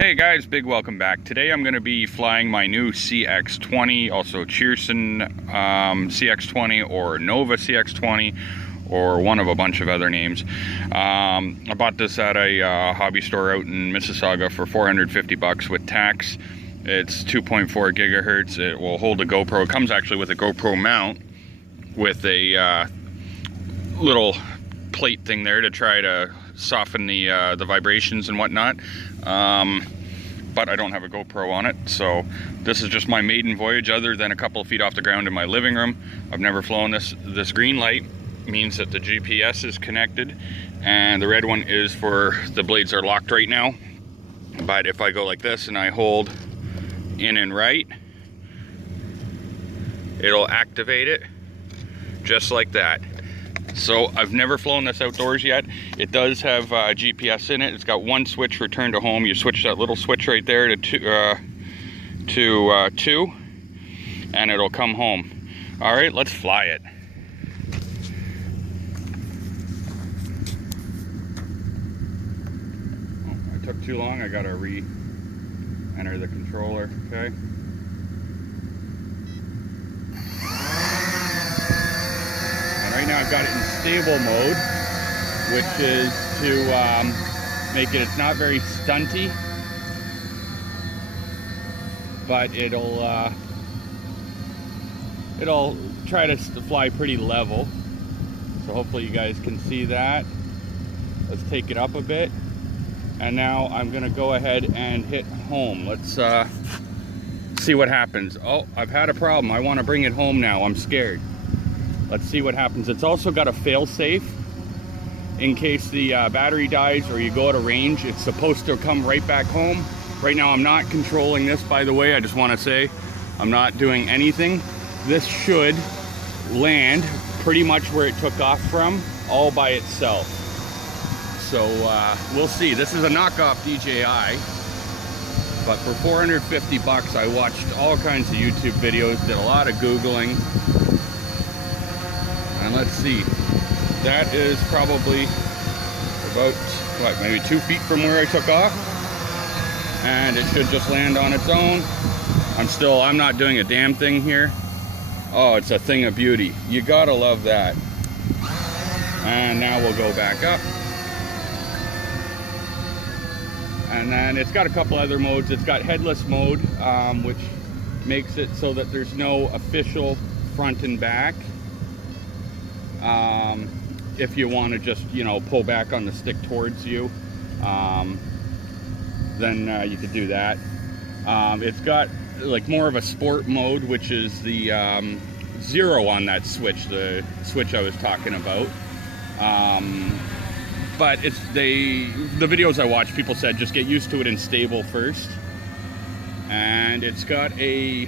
Hey guys, big welcome back. Today I'm going to be flying my new CX-20, also Cheerson CX-20 or Nova CX-20, or one of a bunch of other names. I bought this at a hobby store out in Mississauga for 450 bucks with tax. It's 2.4 gigahertz. It will hold a GoPro. It comes actually with a GoPro mount with a little plate thing there to try to soften the vibrations and whatnot. But I don't have a GoPro on it, so this is just my maiden voyage other than a couple of feet off the ground in my living room. I've never flown this. This green light means that the GPS is connected, and the red one is for the blades are locked right now. But if I go like this and I hold in and right, it'll activate it just like that. So I've never flown this outdoors yet. It does have GPS in it. It's got one switch, return to home. You switch that little switch right there to 2, and it'll come home. All right, let's fly it. Oh, I took too long. I gotta re-enter the controller. Okay. Right now I've got it in stable mode, which is to make it's not very stunty, but it'll try to fly pretty level. So hopefully you guys can see that. Let's take it up a bit. And now I'm gonna go ahead and hit home. Let's see what happens. Oh, I've had a problem. I wanna bring it home now. I'm scared. Let's see what happens. It's also got a fail-safe in case the battery dies or you go out of range. It's supposed to come right back home. Right now I'm not controlling this, by the way. I just want to say I'm not doing anything. This should land pretty much where it took off from, all by itself. So we'll see. This is a knockoff DJI, but for 450 bucks I watched all kinds of YouTube videos, did a lot of Googling. And let's see, that is probably about, what, maybe 2 feet from where I took off. And it should just land on its own. I'm not doing a damn thing here. Oh, it's a thing of beauty. You gotta love that. And now we'll go back up. And then it's got a couple other modes. It's got Headless Mode, which makes it so that there's no official front and back. If you want to just, pull back on the stick towards you, then you could do that. It's got like more of a sport mode, which is the 0 on that switch, the switch I was talking about. But the videos I watched, people said just get used to it in stable first. And it's got a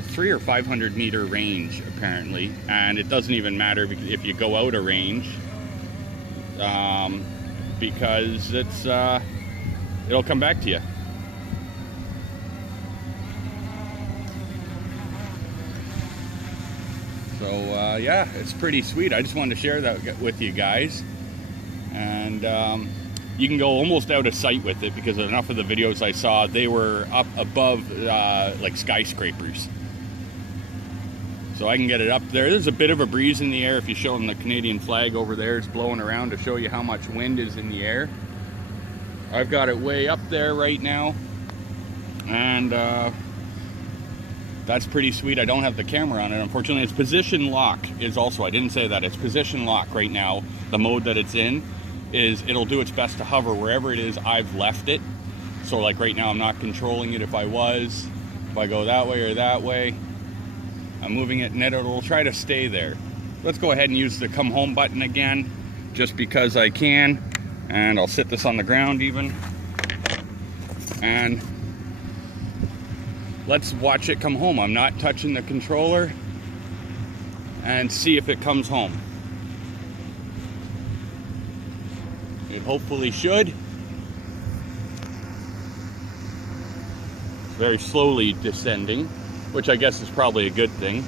300 or 500 meter range apparently, and it doesn't even matter if you go out of range, because it'll come back to you. So yeah, it's pretty sweet. I just wanted to share that with you guys, and you can go almost out of sight with it because enough of the videos I saw, they were up above like skyscrapers. So I can get it up there. There's a bit of a breeze in the air. If you show them the Canadian flag over there, it's blowing around to show you how much wind is in the air. I've got it way up there right now, and that's pretty sweet. I don't have the camera on it, unfortunately. It's position lock is also, I didn't say that, it's position lock right now. The mode that it's in is it'll do its best to hover wherever it is I've left it. So like right now I'm not controlling it. If I go that way or that way, I'm moving it and it'll try to stay there. Let's go ahead and use the come home button again, just because I can. And I'll sit this on the ground even. And let's watch it come home. I'm not touching the controller, and see if it comes home. It hopefully should. It's very slowly descending, which I guess is probably a good thing.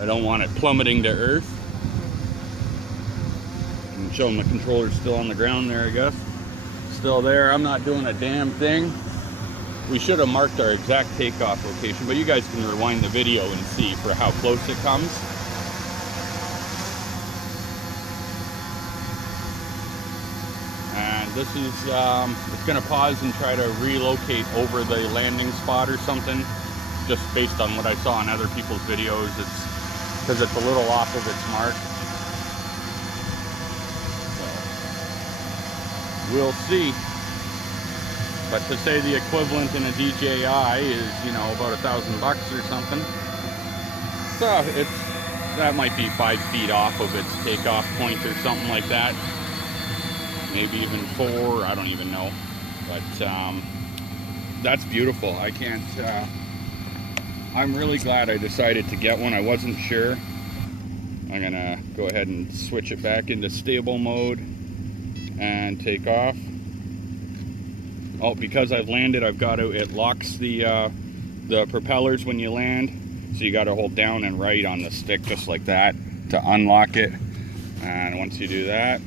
I don't want it plummeting to earth. And show them the controller's still on the ground there, I guess. Still there. I'm not doing a damn thing. We should have marked our exact takeoff location, but you guys can rewind the video and see for how close it comes. And this is, it's going to pause and try to relocate over the landing spot or something, just based on what I saw in other people's videos. It's because it's a little off of its mark. So, we'll see. But to say the equivalent in a DJI is, you know, about $1,000 or something. So that might be 5 feet off of its takeoff point or something like that. Maybe even 4, I don't even know. But that's beautiful. I can't, I'm really glad I decided to get one. I wasn't sure. I'm gonna go ahead and switch it back into stable mode and take off. Oh, because I've landed, I've got to, it locks the propellers when you land. So you got to hold down and right on the stick just like that to unlock it. And once you do that,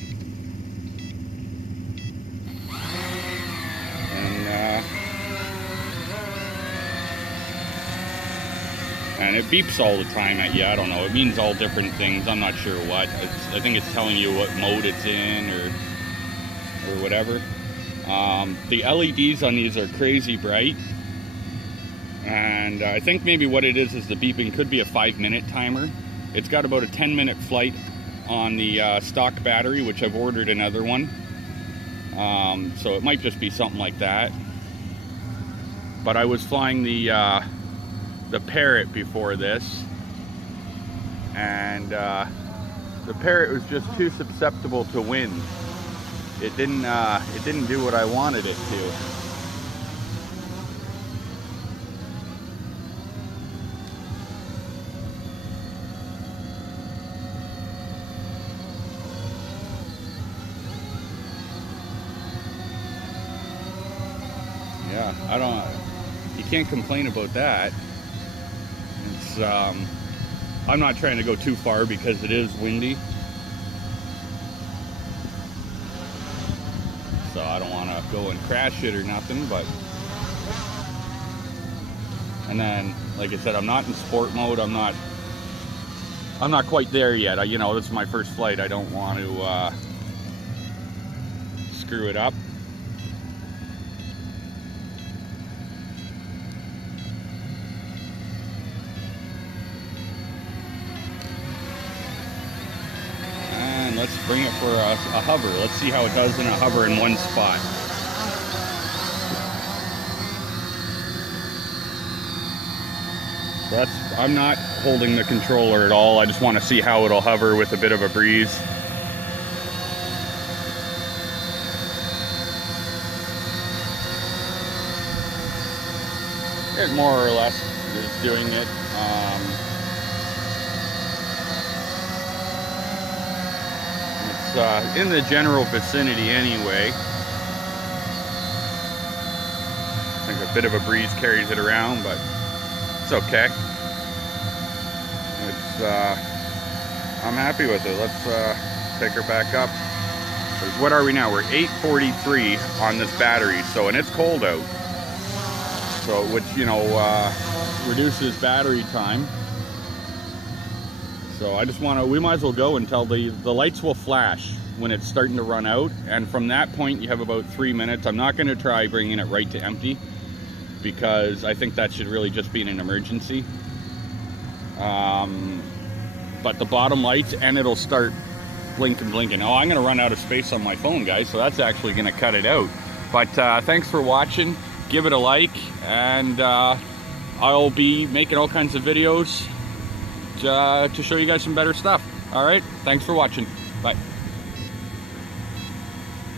and it beeps all the time at you. I don't know. It means all different things. I'm not sure what. I think it's telling you what mode it's in or whatever. The LEDs on these are crazy bright. And I think maybe what it is the beeping could be a 5-minute timer. It's got about a 10-minute flight on the stock battery, which I've ordered another one. So it might just be something like that. But I was flying the Parrot before this, and the Parrot was just too susceptible to wind. It didn't do what I wanted it to. Yeah, you can't complain about that. It's, I'm not trying to go too far because it is windy. So I don't want to go and crash it or nothing, but, and then, like I said, I'm not in sport mode. I'm not quite there yet. You know, this is my first flight. I don't want to screw it up. Let's bring it for a hover. Let's see how it does in a hover in one spot. I'm not holding the controller at all. I just want to see how it'll hover with a bit of a breeze. It more or less is doing it. In the general vicinity anyway. I think a bit of a breeze carries it around, but it's okay. I'm happy with it. Let's take her back up. What are we now? We're 8:43 on this battery, so, and it's cold out. So, which, you know, reduces battery time. So I just want to, we might as well go until the lights will flash when it's starting to run out. And from that point, you have about 3 minutes. I'm not going to try bringing it right to empty because I think that should really just be in an emergency. But the bottom lights, and it'll start blinking. Oh, I'm going to run out of space on my phone, guys. So that's actually going to cut it out. But thanks for watching. Give it a like, and I'll be making all kinds of videos to show you guys some better stuff. All right, thanks for watching. Bye.